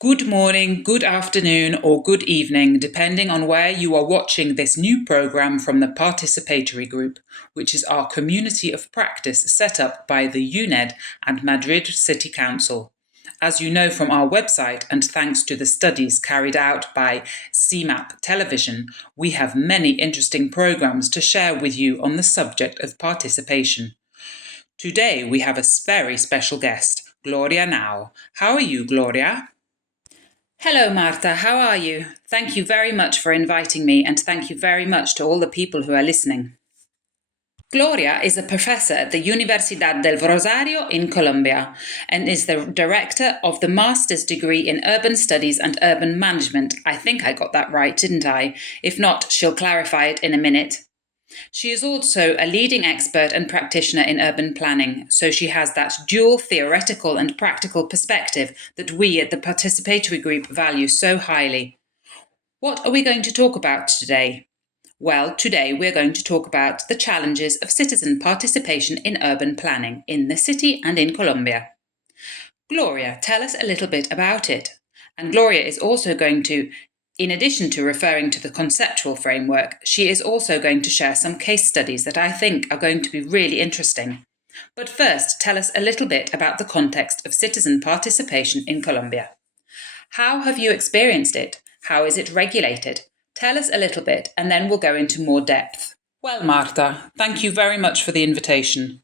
Good morning, good afternoon, or good evening, depending on where you are watching this new program from the Participatory group, which is our community of practice set up by the UNED and Madrid City Council. As you know from our website, and thanks to the studies carried out by CMAP Television, we have many interesting programs to share with you on the subject of participation. Today we have a very special guest, Gloria Henao. How are you, Gloria? Hello, Marta. How are you? Thank you very much for inviting me, and thank you very much to all the people who are listening. Gloria is a professor at the Universidad del Rosario in Colombia and is the director of the master's degree in urban studies and urban management. I think I got that right, didn't I? If not, she'll clarify it in a minute. She is also a leading expert and practitioner in urban planning, so she has that dual theoretical and practical perspective that we at the Participatory Group value so highly. What are we going to talk about today? Well, today we're going to talk about the challenges of citizen participation in urban planning in the city and in Colombia. Gloria, tell us a little bit about it. And Gloria is also going to, in addition to referring to the conceptual framework, she is also going to share some case studies that I think are going to be really interesting. But first, tell us a little bit about the context of citizen participation in Colombia. How have you experienced it? How is it regulated? Tell us a little bit, and then we'll go into more depth. Well, Marta, thank you very much for the invitation.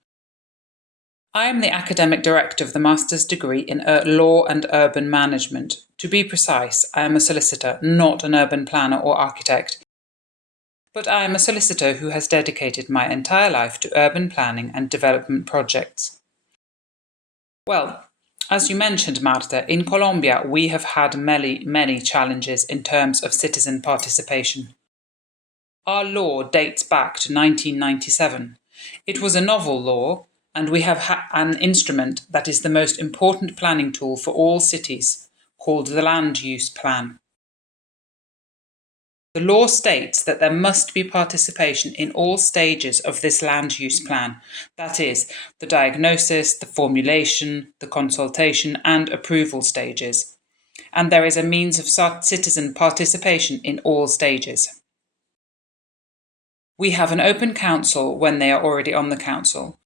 I am the academic director of the master's degree in law and urban management. To be precise, I am a solicitor, not an urban planner or architect. But I am a solicitor who has dedicated my entire life to urban planning and development projects. Well, as you mentioned, Marta, in Colombia we have had many challenges in terms of citizen participation. Our law dates back to 1997. It was a novel law, and we have an instrument that is the most important planning tool for all cities, called the Land Use Plan. The law states that there must be participation in all stages of this land use plan, that is, the diagnosis, the formulation, the consultation and approval stages. And there is a means of citizen participation in all stages. We have an open council when they are already on the council.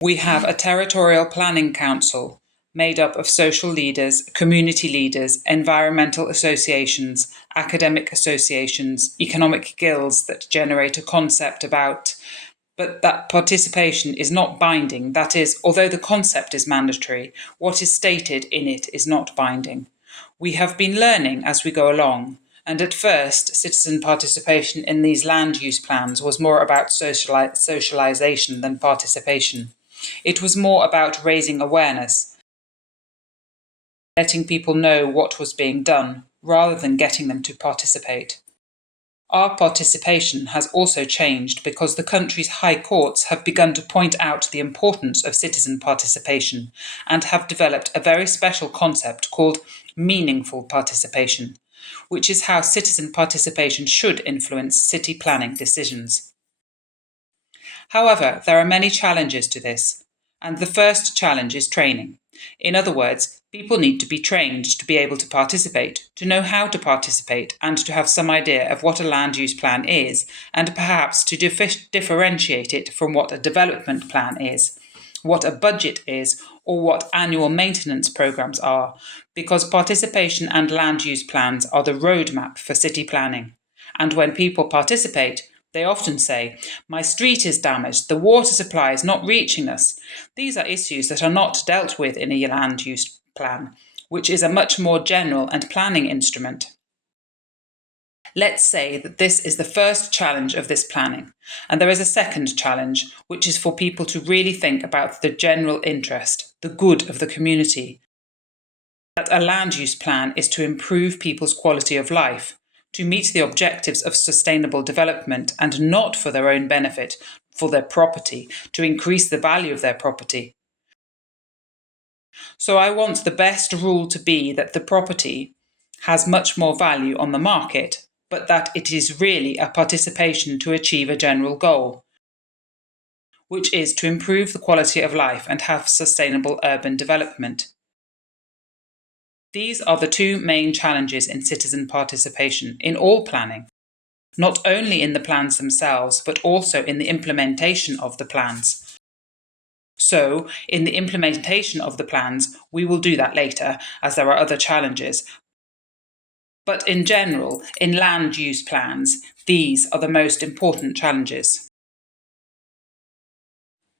We have a territorial planning council made up of social leaders, community leaders, environmental associations, academic associations, economic guilds that generate a concept about, but that participation is not binding. That is, although the concept is mandatory, what is stated in it is not binding. We have been learning as we go along, and at first, citizen participation in these land use plans was more about socialization than participation. It was more about raising awareness, letting people know what was being done, rather than getting them to participate. Our participation has also changed because the country's high courts have begun to point out the importance of citizen participation and have developed a very special concept called meaningful participation, which is how citizen participation should influence city planning decisions. However, there are many challenges to this, and the first challenge is training. In other words, people need to be trained to be able to participate, to know how to participate, and to have some idea of what a land use plan is, and perhaps to differentiate it from what a development plan is, what a budget is, or what annual maintenance programs are, because participation and land use plans are the roadmap for city planning. And when people participate, they often say, "My street is damaged, the water supply is not reaching us." These are issues that are not dealt with in a land use plan, which is a much more general and planning instrument. Let's say that this is the first challenge of this planning, and there is a second challenge, which is for people to really think about the general interest, the good of the community. That a land use plan is to improve people's quality of life, to meet the objectives of sustainable development, and not for their own benefit, for their property, to increase the value of their property. So I want the best rule to be that the property has much more value on the market, but that it is really a participation to achieve a general goal, which is to improve the quality of life and have sustainable urban development. These are the two main challenges in citizen participation in all planning, not only in the plans themselves, but also in the implementation of the plans. So, in the implementation of the plans, we will do that later, as there are other challenges. But in general, in land use plans, these are the most important challenges.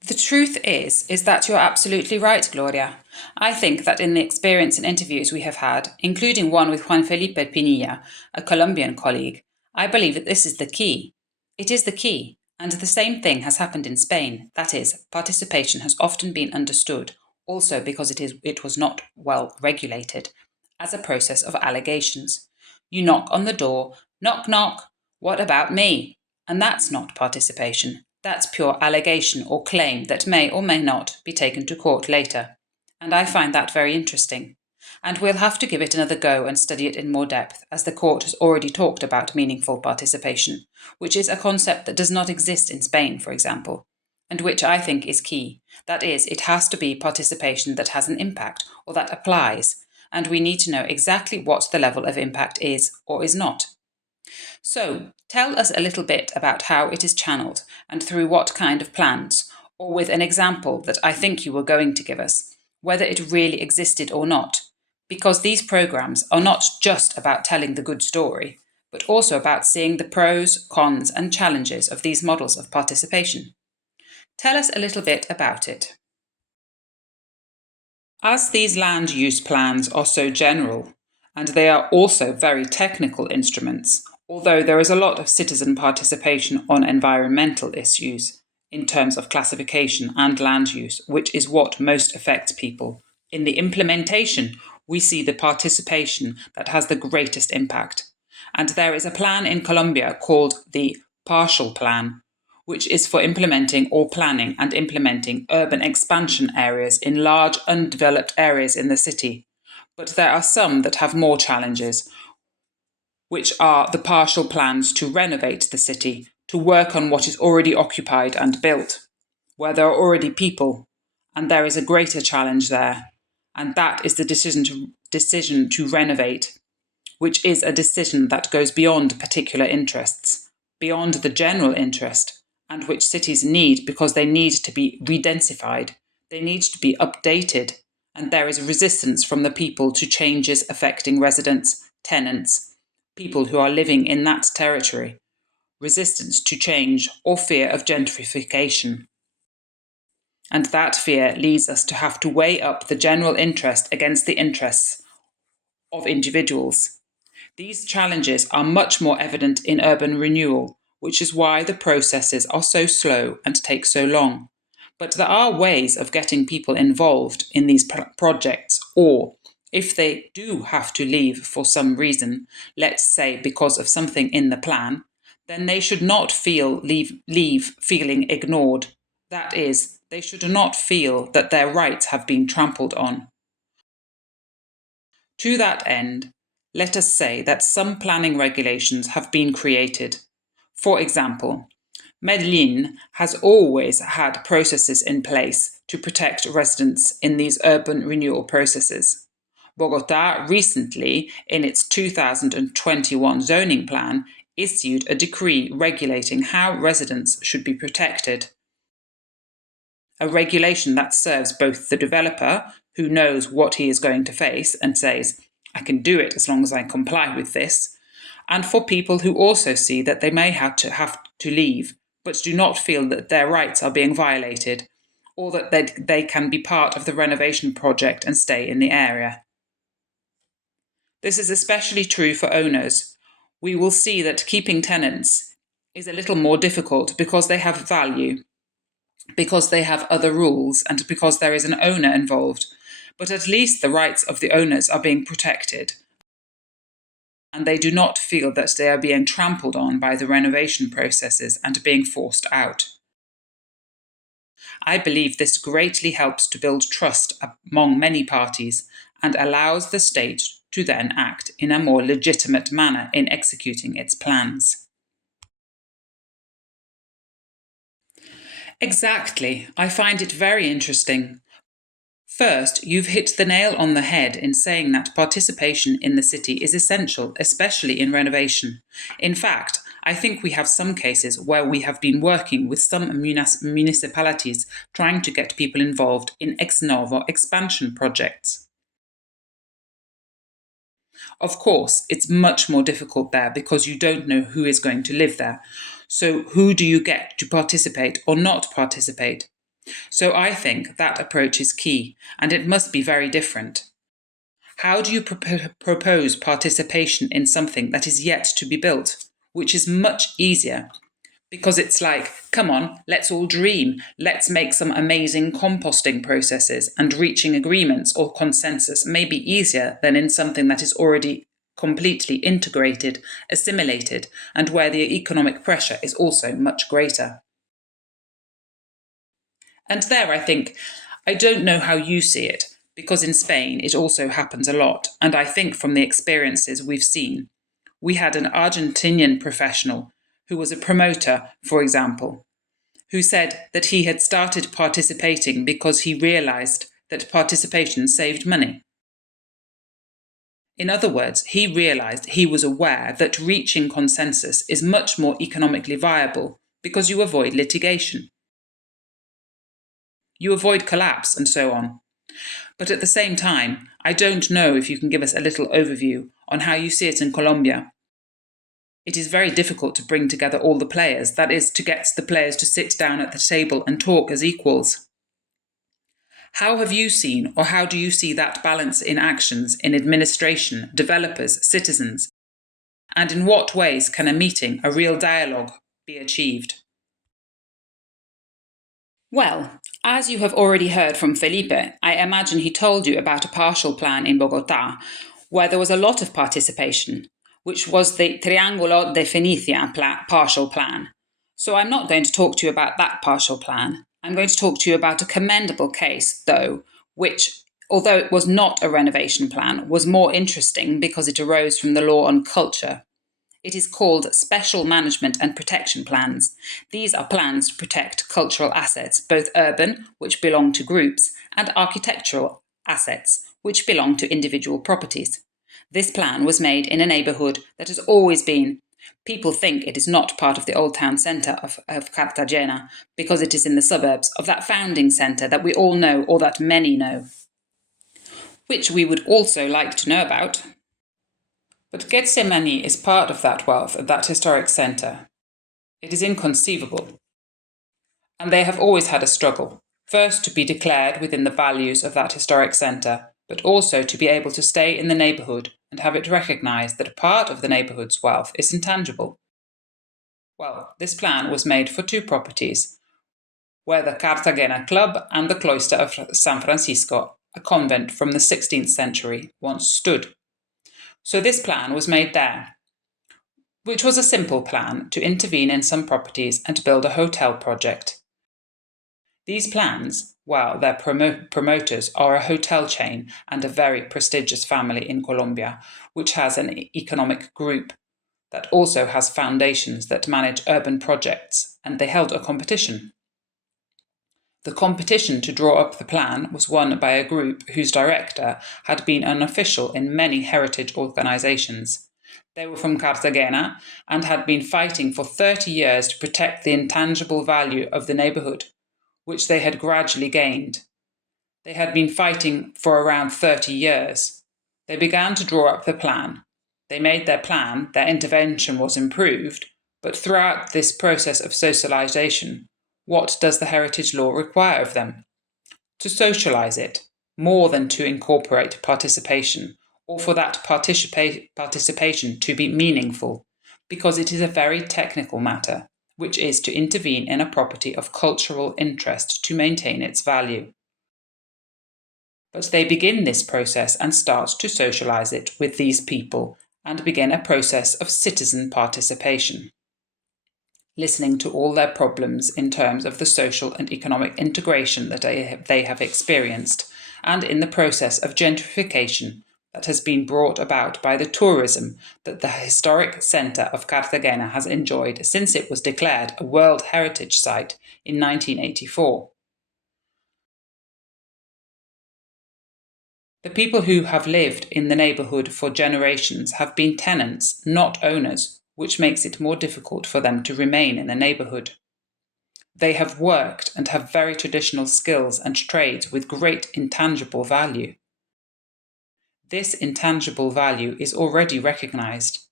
The truth is that you're absolutely right, Gloria. I think that in the experience and interviews we have had, including one with Juan Felipe Pinilla, a Colombian colleague, I believe that this is the key. It is the key, and the same thing has happened in Spain. That is, participation has often been understood, also because it was not well regulated, as a process of allegations. You knock on the door, knock knock, what about me? And that's not participation. That's pure allegation or claim that may or may not be taken to court later. And I find that very interesting. And we'll have to give it another go and study it in more depth, as the court has already talked about meaningful participation, which is a concept that does not exist in Spain, for example, and which I think is key. That is, it has to be participation that has an impact or that applies, and we need to know exactly what the level of impact is or is not. So, tell us a little bit about how it is channeled and through what kind of plans, or with an example that I think you were going to give us, whether it really existed or not, because these programs are not just about telling the good story, but also about seeing the pros, cons, and challenges of these models of participation. Tell us a little bit about it. As these land use plans are so general, and they are also very technical instruments, although there is a lot of citizen participation on environmental issues in terms of classification and land use, which is what most affects people. In the implementation, we see the participation that has the greatest impact. And there is a plan in Colombia called the partial plan, which is for implementing or planning and implementing urban expansion areas in large undeveloped areas in the city. But there are some that have more challenges, which are the partial plans to renovate the city, to work on what is already occupied and built, where there are already people, and there is a greater challenge there, and that is the decision to renovate, which is a decision that goes beyond particular interests, beyond the general interest, and which cities need because they need to be redensified, they need to be updated, and there is resistance from the people to changes affecting residents, tenants, people who are living in that territory, resistance to change or fear of gentrification. And that fear leads us to have to weigh up the general interest against the interests of individuals. These challenges are much more evident in urban renewal, which is why the processes are so slow and take so long. But there are ways of getting people involved in these projects, or if they do have to leave for some reason, let's say because of something in the plan, then they should not leave feeling ignored. That is, they should not feel that their rights have been trampled on. To that end, let us say that some planning regulations have been created. For example, Medellin has always had processes in place to protect residents in these urban renewal processes. Bogotá recently, in its 2021 zoning plan, issued a decree regulating how residents should be protected. A regulation that serves both the developer, who knows what he is going to face and says, I can do it as long as I comply with this, and for people who also see that they may have to leave, but do not feel that their rights are being violated, or that they can be part of the renovation project and stay in the area. This is especially true for owners. We will see that keeping tenants is a little more difficult because they have value, because they have other rules, and because there is an owner involved. But at least the rights of the owners are being protected, and they do not feel that they are being trampled on by the renovation processes and being forced out. I believe this greatly helps to build trust among many parties and allows the state to then act in a more legitimate manner in executing its plans. Exactly. I find it very interesting. First, you've hit the nail on the head in saying that participation in the city is essential, especially in renovation. In fact, I think we have some cases where we have been working with some municipalities trying to get people involved in ex novo expansion projects. Of course, it's much more difficult there because you don't know who is going to live there. So, who do you get to participate or not participate? So I think that approach is key, and it must be very different. How do you propose participation in something that is yet to be built, which is much easier? Because it's like, come on, let's all dream, let's make some amazing composting processes, and reaching agreements or consensus may be easier than in something that is already completely integrated, assimilated, and where the economic pressure is also much greater. And there, I think, I don't know how you see it, because in Spain it also happens a lot. And I think from the experiences we've seen, we had an Argentinian professional who was a promoter, for example, who said that he had started participating because he realised that participation saved money. In other words, he realised, he was aware that reaching consensus is much more economically viable because you avoid litigation. You avoid collapse and so on. But at the same time, I don't know if you can give us a little overview on how you see it in Colombia. It is very difficult to bring together all the players, that is, to get the players to sit down at the table and talk as equals. How have you seen, or how do you see that balance in actions in administration, developers, citizens? And in what ways can a meeting, a real dialogue, be achieved? Well, as you have already heard from Felipe, I imagine he told you about a partial plan in Bogotá, where there was a lot of participation, which was the Triángulo de Fenicia partial plan. So I'm not going to talk to you about that partial plan. I'm going to talk to you about a commendable case, though, which, although it was not a renovation plan, was more interesting because it arose from the law on culture. It is called Special Management and Protection Plans. These are plans to protect cultural assets, both urban, which belong to groups, and architectural assets, which belong to individual properties. This plan was made in a neighbourhood that has always been, people think it is not part of the old town centre of Cartagena, because it is in the suburbs of that founding centre that we all know, or that many know, which we would also like to know about. But Getsemani is part of that wealth at that historic centre. It is inconceivable. And they have always had a struggle, first to be declared within the values of that historic centre, but also to be able to stay in the neighbourhood and have it recognised that a part of the neighbourhood's wealth is intangible. Well, this plan was made for two properties, where the Cartagena Club and the cloister of San Francisco, a convent from the 16th century, once stood. So this plan was made there, which was a simple plan to intervene in some properties and build a hotel project. These plans, well, their promoters are a hotel chain and a very prestigious family in Colombia, which has an economic group that also has foundations that manage urban projects, and they held a competition. The competition to draw up the plan was won by a group whose director had been an official in many heritage organisations. They were from Cartagena and had been fighting for 30 years to protect the intangible value of the neighbourhood, which they had gradually gained. They had been fighting for around 30 years. They began to draw up the plan. They made their plan, their intervention was improved, but throughout this process of socialisation, what does the heritage law require of them? To socialise it, more than to incorporate participation, or for that participation to be meaningful, because it is a very technical matter, which is to intervene in a property of cultural interest to maintain its value. But they begin this process and start to socialise it with these people and begin a process of citizen participation, listening to all their problems in terms of the social and economic integration that they have experienced, and in the process of gentrification that has been brought about by the tourism that the historic centre of Cartagena has enjoyed since it was declared a World Heritage Site in 1984. The people who have lived in the neighbourhood for generations have been tenants, not owners, which makes it more difficult for them to remain in the neighbourhood. They have worked and have very traditional skills and trades with great intangible value. This intangible value is already recognised.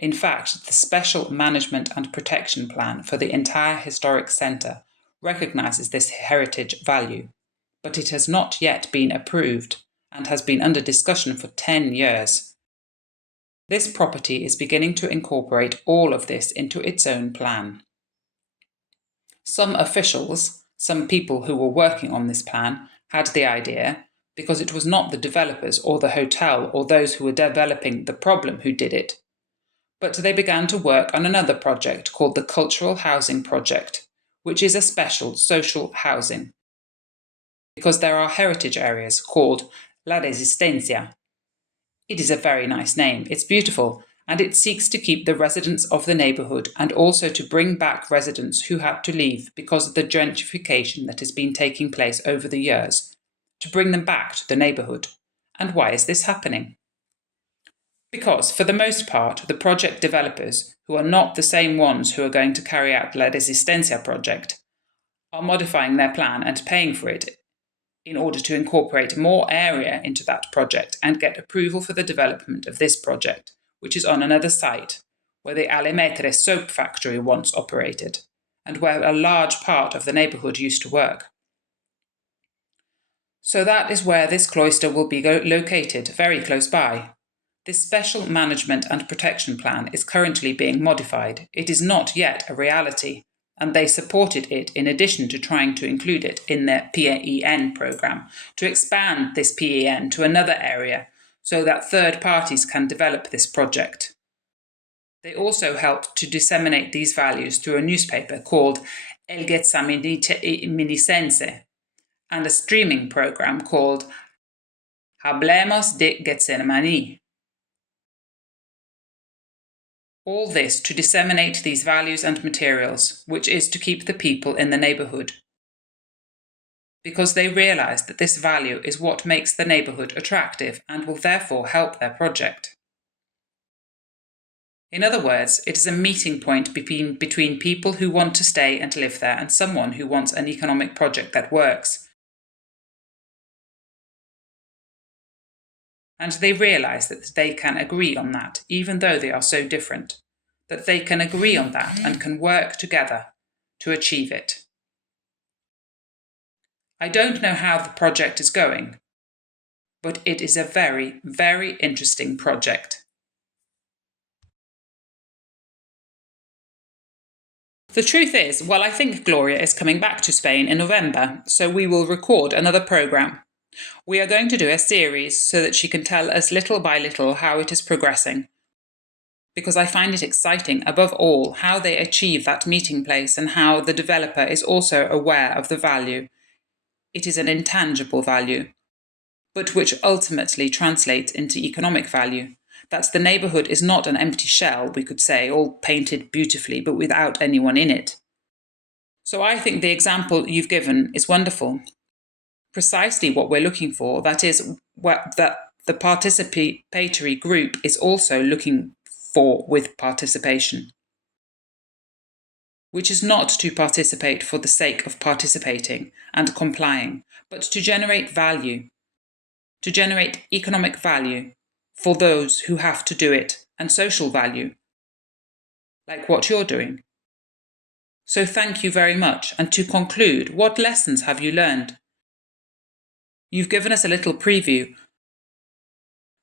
In fact, the Special Management and Protection Plan for the entire historic centre recognises this heritage value, but it has not yet been approved and has been under discussion for 10 years. This property is beginning to incorporate all of this into its own plan. Some officials, some people who were working on this plan, had the idea, because it was not the developers or the hotel or those who were developing the problem who did it, but they began to work on another project called the Cultural Housing Project, which is a special social housing, because there are heritage areas called La Resistencia. It is a very nice name, it's beautiful, and it seeks to keep the residents of the neighbourhood and also to bring back residents who had to leave because of the gentrification that has been taking place over the years, to bring them back to the neighbourhood. And why is this happening? Because, for the most part, the project developers, who are not the same ones who are going to carry out La Resistencia project, are modifying their plan and paying for it in order to incorporate more area into that project and get approval for the development of this project, which is on another site, where the Alemetre soap factory once operated, and where a large part of the neighbourhood used to work. So that is where this cloister will be located, very close by. This Special Management and Protection Plan is currently being modified. It is not yet a reality, and they supported it in addition to trying to include it in their PEN programme, to expand this PEN to another area so that third parties can develop this project. They also helped to disseminate these values through a newspaper called El Getsemanicense and a streaming programme called Hablemos de Getsemani. All this to disseminate these values and materials, which is to keep the people in the neighbourhood. Because they realise that this value is what makes the neighbourhood attractive and will therefore help their project. In other words, it is a meeting point between people who want to stay and live there and someone who wants an economic project that works. And they realise that they can agree on that, even though they are so different, that they can agree on that and can work together to achieve it. I don't know how the project is going, but it is a very, very interesting project. The truth is, well, I think Gloria is coming back to Spain in November, so we will record another programme. We are going to do a series so that she can tell us little by little how it is progressing, because I find it exciting, above all, how they achieve that meeting place and how the developer is also aware of the value. It is an intangible value, but which ultimately translates into economic value. That the neighbourhood is not an empty shell, we could say, all painted beautifully, but without anyone in it. So I think the example you've given is wonderful. Precisely what we're looking for, that is, what the participatory group is also looking for with participation, which is not to participate for the sake of participating and complying, but to generate value, to generate economic value for those who have to do it, and social value, like what you're doing. So thank you very much, and to conclude, what lessons have you learned? You've given us a little preview,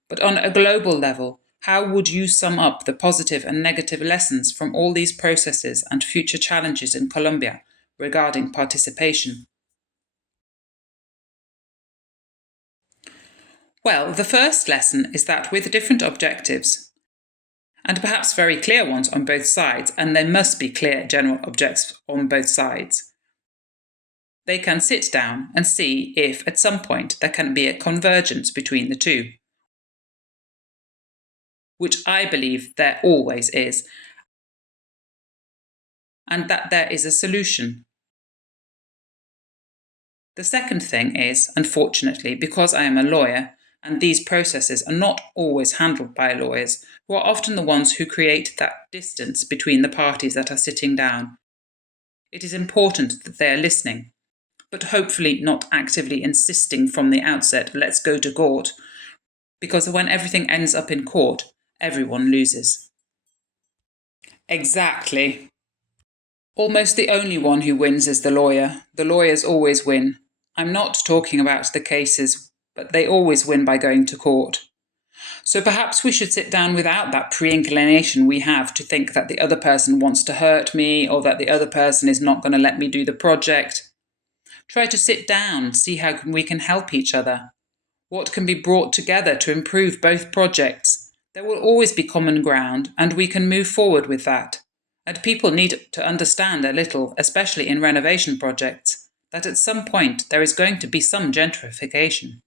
but on a global level, how would you sum up the positive and negative lessons from all these processes and future challenges in Colombia regarding participation? Well, the first lesson is that with different objectives, and perhaps very clear ones on both sides, and there must be clear general objectives on both sides, they can sit down and see if at some point there can be a convergence between the two, which I believe there always is, and that there is a solution. The second thing is, unfortunately, because I am a lawyer, and these processes are not always handled by lawyers, who are often the ones who create that distance between the parties that are sitting down. It is important that they are listening, but hopefully not actively insisting from the outset, let's go to court, because when everything ends up in court, everyone loses. Exactly. Almost the only one who wins is the lawyer. The lawyers always win. I'm not talking about the cases, but they always win by going to court. So perhaps we should sit down without that pre-inclination we have to think that the other person wants to hurt me or that the other person is not going to let me do the project. Try to sit down, see how we can help each other. What can be brought together to improve both projects? There will always be common ground, and we can move forward with that. And people need to understand a little, especially in renovation projects, that at some point there is going to be some gentrification.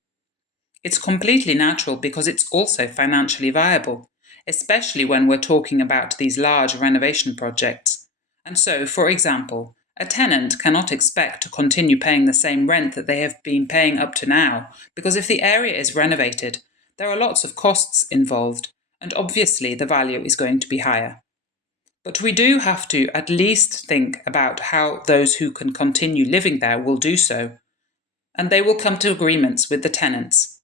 It's completely natural because it's also financially viable, especially when we're talking about these large renovation projects. And so, for example, a tenant cannot expect to continue paying the same rent that they have been paying up to now, because if the area is renovated, there are lots of costs involved, and obviously the value is going to be higher. But we do have to at least think about how those who can continue living there will do so, and they will come to agreements with the tenants,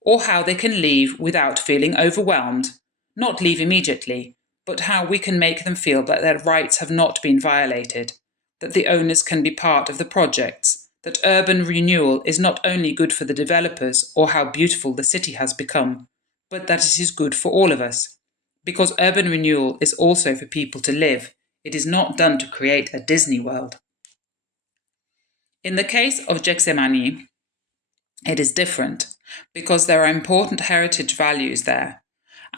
or how they can leave without feeling overwhelmed, not leave immediately, but how we can make them feel that their rights have not been violated, that the owners can be part of the projects, that urban renewal is not only good for the developers or how beautiful the city has become, but that it is good for all of us. Because urban renewal is also for people to live. It is not done to create a Disney World. In the case of Gexemani, it is different, because there are important heritage values there.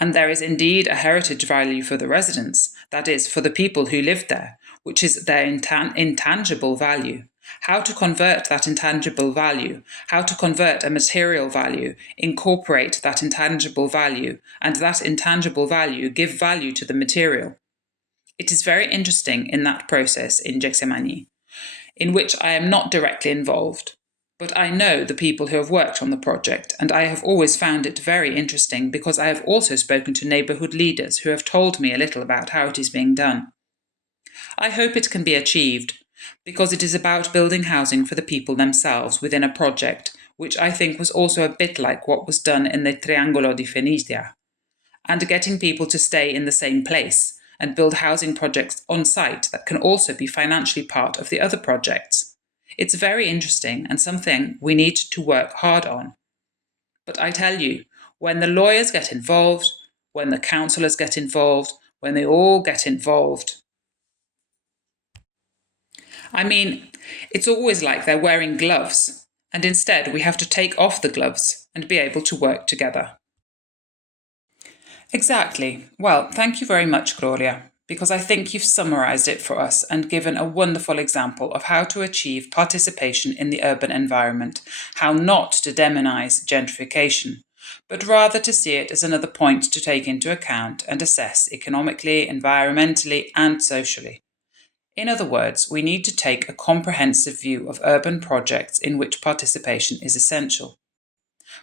And there is indeed a heritage value for the residents, that is, for the people who live there, which is their intangible value. How to convert that intangible value, how to convert a material value, incorporate that intangible value, and that intangible value give value to the material. It is very interesting in that process in Gexemani, in which I am not directly involved. But I know the people who have worked on the project, and I have always found it very interesting because I have also spoken to neighbourhood leaders who have told me a little about how it is being done. I hope it can be achieved, because it is about building housing for the people themselves within a project, which I think was also a bit like what was done in the Triangolo di Fenicia, and getting people to stay in the same place and build housing projects on site that can also be financially part of the other projects. It's very interesting and something we need to work hard on. But I tell you, when the lawyers get involved, when the councillors get involved, when they all get involved, I mean, it's always like they're wearing gloves, and instead we have to take off the gloves and be able to work together. Exactly. Well, thank you very much, Gloria, because I think you've summarised it for us and given a wonderful example of how to achieve participation in the urban environment, how not to demonise gentrification, but rather to see it as another point to take into account and assess economically, environmentally, and socially. In other words, we need to take a comprehensive view of urban projects in which participation is essential.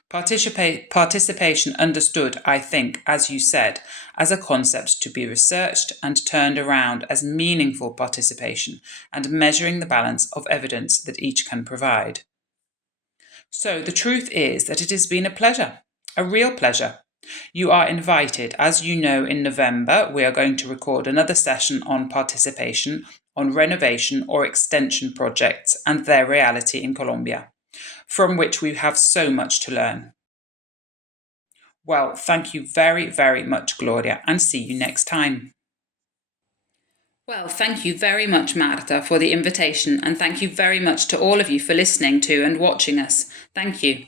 Participation understood, I think, as you said, as a concept to be researched and turned around as meaningful participation and measuring the balance of evidence that each can provide. So the truth is that it has been a pleasure, a real pleasure. You are invited. As you know, in November, we are going to record another session on participation, on renovation or extension projects and their reality in Colombia, from which we have so much to learn. Well, thank you very, very much, Gloria, and see you next time. Well, thank you very much, Marta, for the invitation, and thank you very much to all of you for listening to and watching us. Thank you.